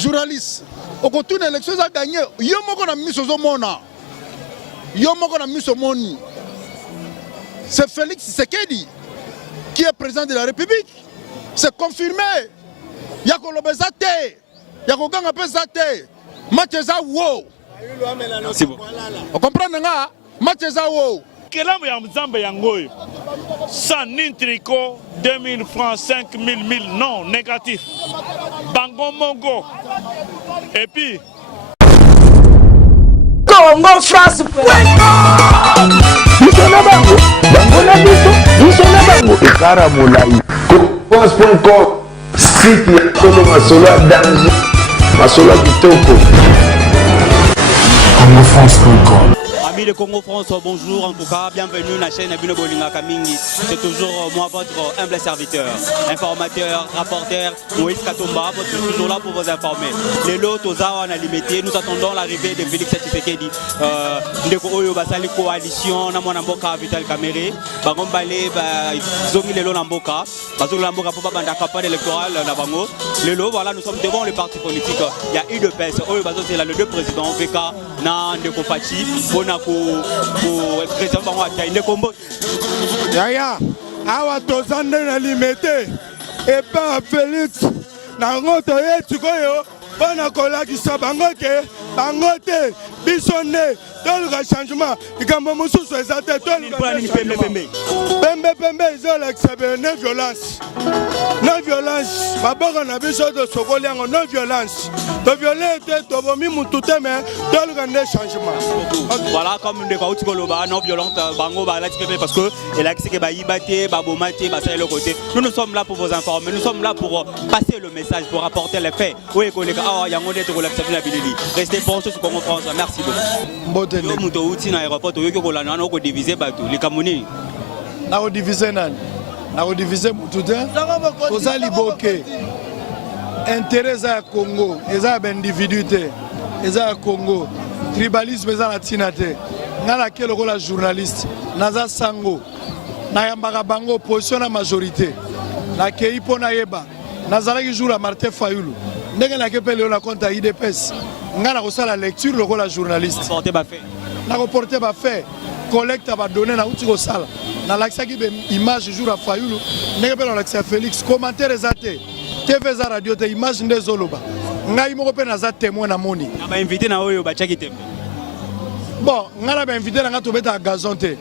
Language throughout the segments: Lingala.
journaliste. Au côté de l'élection, ça a gagné. Yomoko na miso mona. Yomoko na miso moni. C'est Félix Tshisekedi qui est président de la République. C'est confirmé. Yako lobezate. Yako ganga pesate. Mateza wo. Merci beaucoup. Vous comprenez nga? Mateza wo. Kelambo ya mzamba yangoyo. Sans ni tricot, 2000 francs, 5000, 1000, non, négatif. Bango Mongo. Et puis. Congo France. France.com, site ya Kolo Masolo à danger, Masolo Kitoko. CongoFrance.com. Amis de Congo France, bonjour, en tout cas, bienvenue à la chaîne Abino Bolinga Kamingi. C'est toujours moi, votre humble serviteur, informateur, rapporteur, Moïse Katomba, votre toujours là pour vous informer. Les lots, on a limité, nous attendons l'arrivée de Félix Tshisekedi. Ndeko Oyo Basali Coalition, Namona Mboka, Vital Kamere, Bangon Balé, Zomi Lelo Namboka, Bazou Namboka pour la campagne électorale Nabango. Les lots, voilà, nous sommes devant les partis politiques. Il y a eu de pèse. Oyo Bazo, c'est là le deux présidents, VK, Ndeko Fachi, pour président bango atteindre combo. Yaya, awa tozande na limité et pas Félix na ngoto yetu koyo bana kolakisa bango ke bango te bisonne toluka changement ikambo mususu ezate toluka pembe izolakisa ne violence baboko na biso to sokoliango non violence to violer te to bomi mutu te mais toluka ne changement. Voilà, comme de quoi Koloba non violente bango ba la parce que elle a que ba yibate ba bomate ba ça le côté. Nous sommes là pour vous informer, nous sommes là pour passer le message, pour apporter les faits. Oui, collègue, yango de ko la bilili. Restez branchés sur Congo France. Merci beaucoup. Muto uti na aéroport to yoko la na ko diviser bato les Camerounais. Na ko diviser nan. Na ko diviser mutu te. Koza liboke. Intérêt à Congo, eza individualité. Eza Congo. Tribalisme eza na tinate. Ngala ke lokola journaliste. Naza sango. Na yambaka bango opposition na majorité. Na ke ipo na yeba. Nazalaki jour à Martin Fayulu. Ndenge na ke pele na compte à IDPS. Ngala ko sala lecture lokola journaliste. Porter ba fait. Na ko porter ba fait. Collecte ba donner na uti ko sala. Na laksaki be image jour à Fayulu. Ndenge pele na laksa Félix commentaire ezate. TV za radio te image nde zoloba. Ngai moko pe naza témoin na moni. Na ba invité na oyo ba chaki tembe. Bon, ngala ba invité na ngato beta gazon te.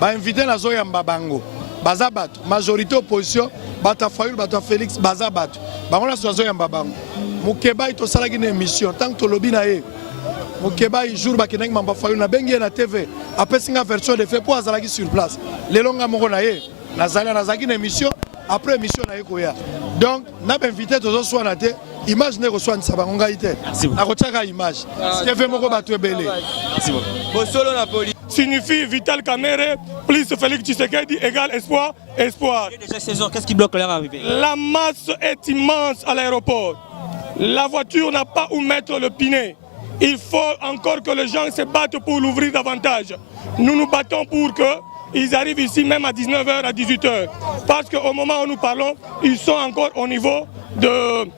Ba invité na zoya mbabango. Baza bato, majorité opposition, bata Fayulu, bata Félix, baza bato. Bango na zoya mbabango. Mukeba ito salaki na émission tant que lobby na ye. Mukeba jour ba kineng mamba Fayulu na bengi na TV. Après singa version de fait pour azalaki sur place. Lelonga moko na ye. Nazaki na émission. Après émission na ekoya. Donc n'a pas invité tous soir na té image ne reçoit ni sabango ngaité. Na kochaka image. TV moko bato ebele. Merci beaucoup. Bosolo na police signifie Vital Kamere plus Félix Tshisekedi égale espoir. Qu'est-ce qui bloque leur arrivée? La masse est immense à l'aéroport. La voiture n'a pas où mettre le pinet. Il faut encore que les gens se battent pour l'ouvrir davantage. Nous nous battons pour que ils arrivent ici même à 19h, à 18h. Parce qu'au moment où nous parlons, ils sont encore au niveau de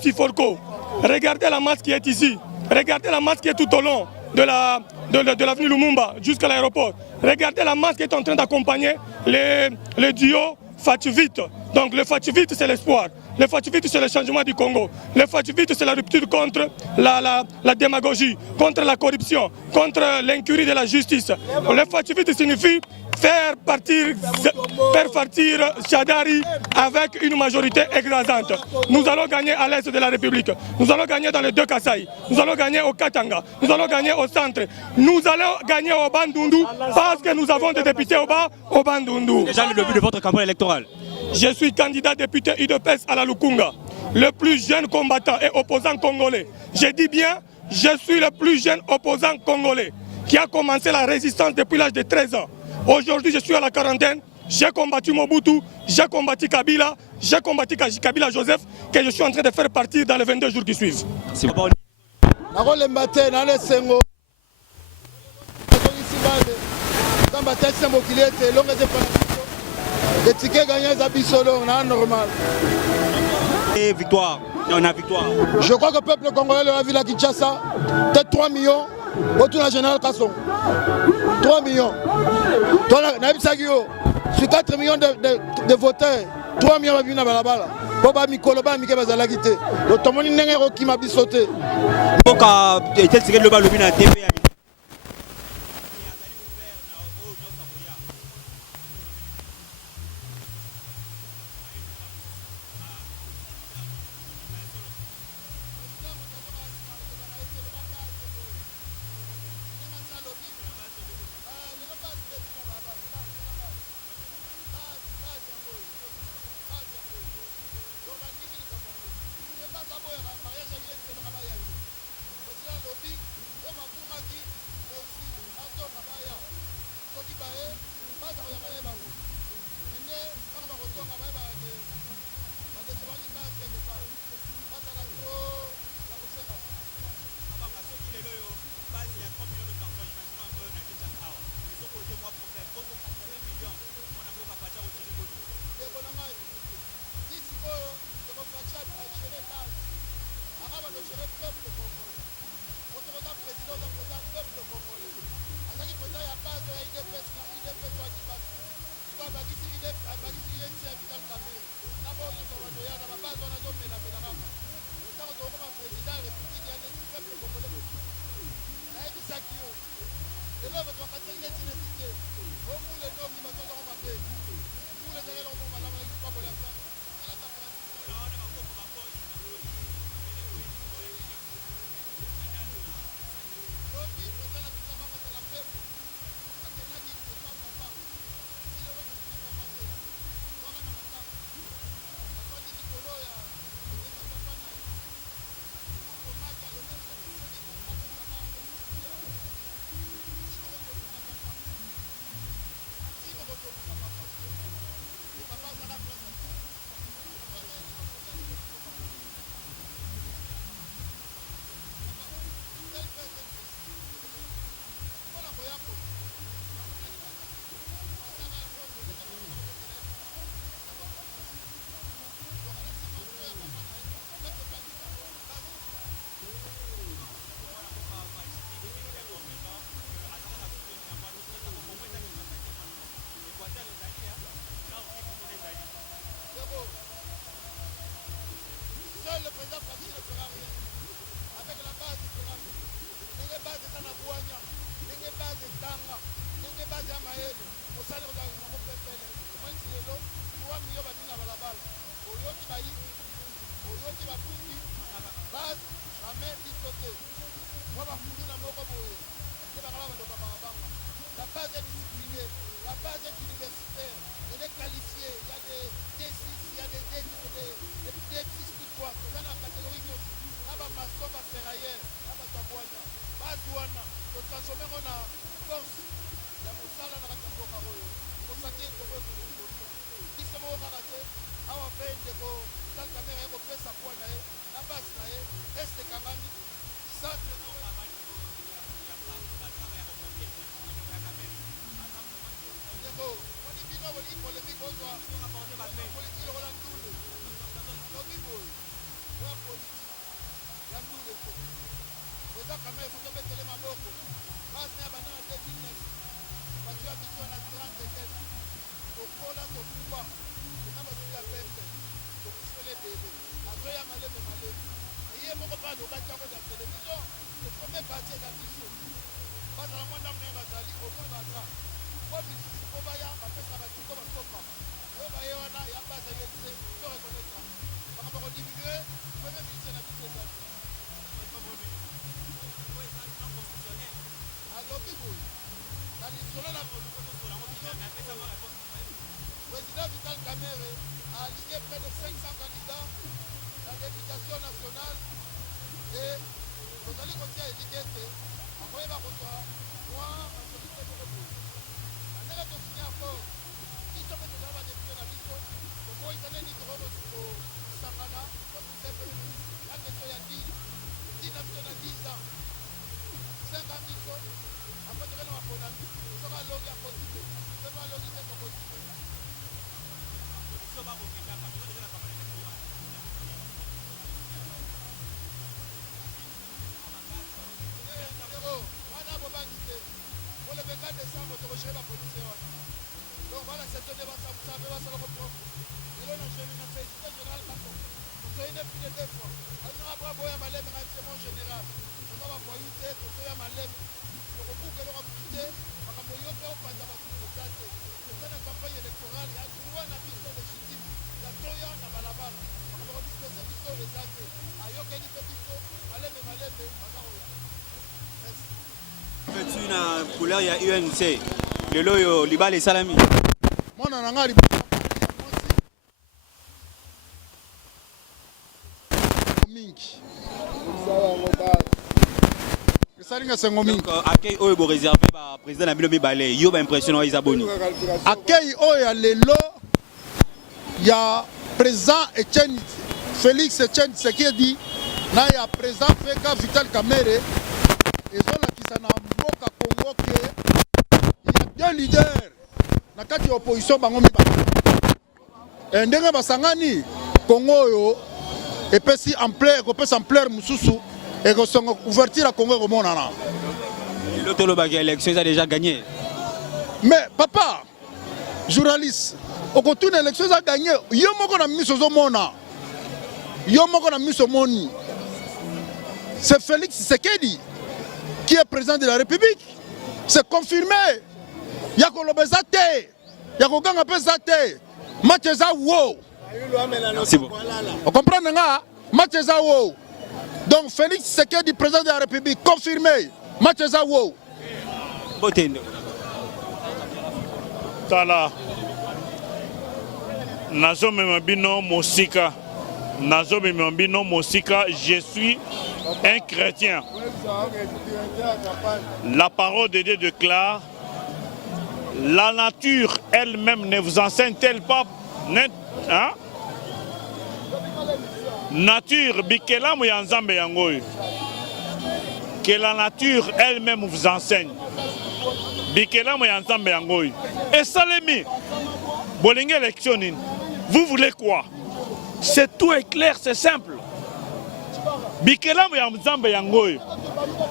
Siforco. Regardez la masse qui est ici. Regardez la masse qui est tout au long de l'avenue Lumumba jusqu'à l'aéroport. Regardez la masse qui est en train d'accompagner le duo Fatuvite. Donc le Fatuvite, c'est l'espoir. Le Fatuvite, c'est le changement du Congo. Le Fatuvite, c'est la rupture contre la démagogie, contre la corruption, contre l'incurie de la justice. Le Fatuvite signifie faire partir Chadari avec une majorité écrasante. Nous allons gagner à l'est de la République. Nous allons gagner dans les deux Kasaï. Nous allons gagner au Katanga. Nous allons gagner au centre. Nous allons gagner au Bandundu parce que nous avons des députés au Bandundu. Déjà le début de votre campagne électorale. Je suis candidat député UDPS à la Lukunga, le plus jeune combattant et opposant congolais. Je dis bien, je suis le plus jeune opposant congolais qui a commencé la résistance depuis l'âge de 13 ans. Aujourd'hui, je suis à la quarantaine. J'ai combattu Mobutu, j'ai combattu Kabila, j'ai combattu Kabila Joseph, que je suis en train de faire partir dans les 22 jours qui suivent. C'est bon. Les tickets gagnés à Bissolo, on a normal. Et victoire. on a victoire. Je crois que le peuple congolais leur a vu la Kinshasa, peut-être 3 millions, autour de la générale Kasson. 3 millions. Sur 4 millions de voteurs, 3 millions de balabala. Boba Mikolo, Mike Bazalagite. Le Tomoni Nengero qui m'a bisauté. Boka était tiré le ballon à TV. Le président Fachi ne fera rien. Avec la base du Ferrari, les bases de Sanabouania, les bases de Tanga, les bases de Maël, au salaire de la Pépele, moi je suis là, 3 millions de dinars à la balle. Au lieu de Baï, au lieu de Bapouki, base, jamais discoté. Moi, je suis là, la base est disciplinée, la base est universitaire, elle est qualifiée, il y a des D6, il y a des D6 victoires, il y a la catégorie de maçon, ferrailleur, base ouana, le transformer en force, il y a mon salaire dans la catégorie, pour ça qu'il y a qui se m'a raté, à la fin de la caméra, il fait sa pointe, la base, est Kangani, ça, président Vital Kamerhe a aligné près de 500 candidats dans la députation nationale et nous allons continuer à étiqueter. Après, il va recevoir moi, majorité de repos. On a signé un accord. Qui sont les gens qui député la mission, le mot est donné au Sangana, comme vous savez, la question il y a 10 nations à 10 ans. 50 missions, après, tu vas dans la Bonami. Nous sommes à l'OGI à continuer. Nous sommes à l'OGI à continuer. Tu na couleur ya UNC. Le loyo libal et salami. Moi na ngari. Mingi. Salinga sengo mingi. Accueil oyo bo réservé par président Nabino Bibalé. Yo ba impression Isaboni. Accueil oyo lelo ya président Etienne Félix Etienne Tshisekedi na ya président Feka Vital Kamerhe ezolakisa na mboka Congo ke ya deux leaders na kati ya opposition bango mibale ndenge basangani Congo oyo epesi ampleur ekopesa ampleur mosusu ekosonga ouverture ya Congo ekomonana. L'autre l'élection a déjà gagné. Mais papa journaliste okotuna élection a gagné yo moko na miso zomona yo moko na miso moni c'est Félix Tshisekedi qui est président de la République. C'est confirmé. Yako lobezate, yako ganga pesate, mateza wo. Merci beaucoup. On comprend nga, mateza wo. Donc Félix Tshisekedi président de la République confirmé, mateza wo. Botendo. Tala. Nazo memabino mosika. Nazo memabino mosika, je suis un chrétien. La parole de Dieu déclare, la nature elle-même ne vous enseigne-t-elle pas, hein? Nature, bikela muyanzambe yangoy. Que la nature elle-même vous enseigne. Bikela muyanzambe yangoy. Et Salemi, bolingue élection, vous voulez quoi? C'est tout est clair, c'est simple. Bikela Muyamzambe Yangoy,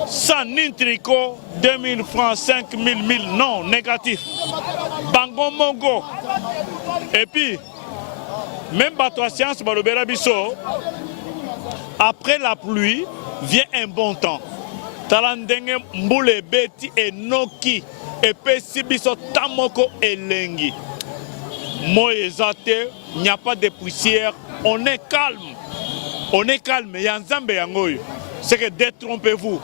sans Nintrico, 2000 francs, 5000, 1000, non, négatif. Bango Mongo. Et puis, même Bato Science Balobera Bisso, après la pluie, vient un bon temps. Talandenge Mboule Beti et Noki, et Pesibiso Tamoko et Lengi. Moïsate, il n'y a pas de poussière, on est calme. On est calme, Yanzambe Yangoy. C'est que détrompez-vous.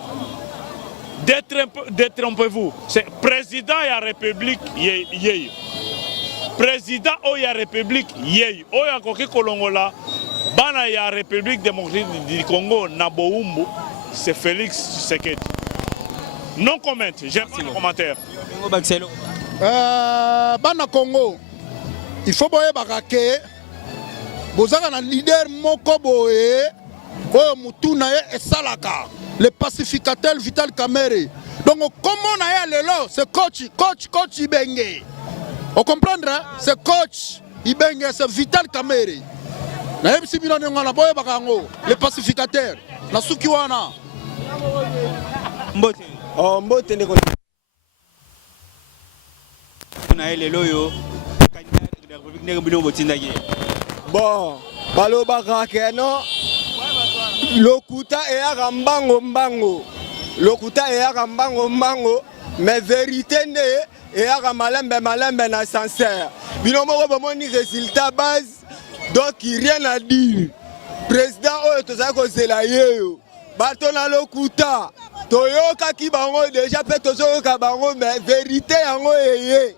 Détrompez-vous. C'est président de la République, yey. Président de la République, yey. Oya Koki Kolongola, Bana ya République démocratique du Congo, Naboumbu, c'est Félix Tshisekedi. Non comment, j'aime pas le commentaire. Bana Congo, il faut boyer barake. Bozanga na leader moko boye oyo mutuna ye esalaka le pacificateur Vital Kamerhe. Donc comment na ya lelo c'est coach Ibenge. On comprendre hein? C'est coach Ibenge, c'est Vital Kamerhe. Na yebisi bino ngana boye bakango le pacificateur na suki wana. Mbote. Oh mbote ndeko na lelo yo candidat de la République ndenge bino botindaki. Bon, balobaka keno lokuta eyaka mbango. Lokuta eyaka mbango, mais vérité nde eyaka malembe na sincère. Bino moko bomoni résultat base, donc rien à dire. Président oyo tozali kozela yeyo. Bato na lokuta, toyokaki bango déjà pe tozoyoka bango, mais vérité yango eye.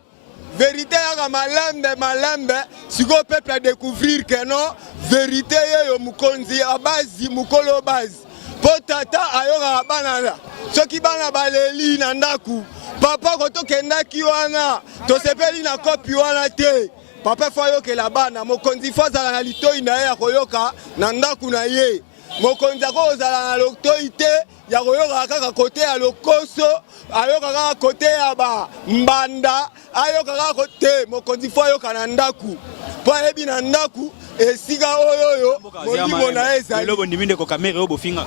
Vérité yaka malembe siko peuple à découvrir que non vérité yo mukonzi a base mukolo base potata ayoka banana soki bana baleli na ndaku papa koto kendaki wana to sepeli na kopi wana te papa foyo ke la bana mokonzi fazala na litoi na ye koyoka na ndaku na ye mokonzi akozala na litoi te ya koyoka kaka kote ya lokoso ayoka kaka kote ya ba mbanda ayoka kaka kote mokonzi fo ayoka na ndaku po ayebi na ndaku esika oyoyo molimo na ezali lelo bondimi ndeko Kamerhe oyo bofinga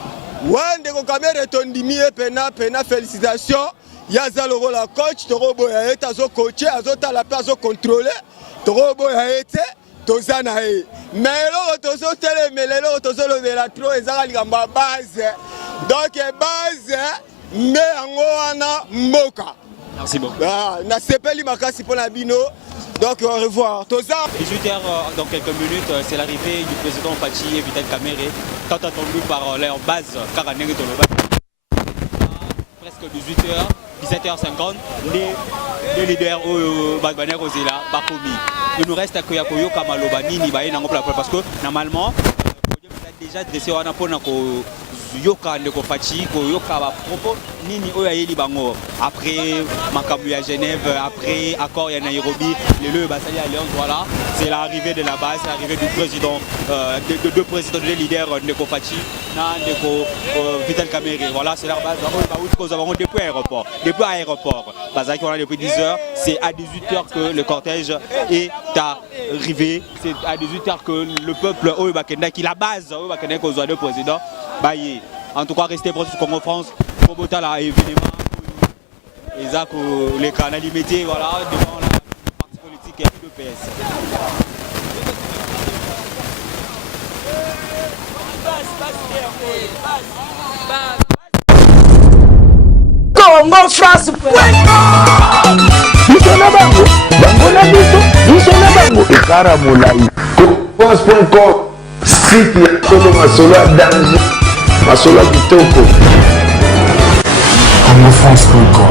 wa ndeko Kamerhe tondimi ye pena félicitation yaza lokola coach tokoboya ye tazo coacher azotala pe azocontrôle tokoboya ye te toza na ye mais eloko tozotelemela eloko tozolobela tro ezaka likambo ya base donc base nde yango wana mboka. Merci beaucoup. Nasepeli makasi mpona bino. Donc au revoir. 18h dans quelques minutes, c'est l'arrivée du président Fachi et Vital Kamere, tant attendu par leur base Karaneng Toloba. Presque 18h, 17h50, les leaders au Badbaner Ozela, Bakomi. Il nous reste à Koyakoyo Kamaloba Nini Baye Nangola parce que normalement, on a déjà dressé un apport yoka ndeko Fachi ko yoka ba propos nini oyo ayeli bango après makabu ya Genève, après accord ya Nairobi, le basali alliance, voilà, c'est l'arrivée de la base, l'arrivée du président de deux présidents de leaders ndeko Fachi na ndeko Vital Kamere, voilà, c'est leur base nous avons depuis aéroport bazaki on a depuis 10h, c'est à 18h que le cortège est arrivé, c'est à 18h que le peuple oyo bakenda qui la base oyo bakenda ko zo deux présidents baye. En tout cas, restez proches du Congo France pour botter là évidemment les canaux limités, voilà, devant la partie politique et le PS. Congo France. France.com, site ya Kolo Masolo ya danger. Masolo kitoko. Congo France.com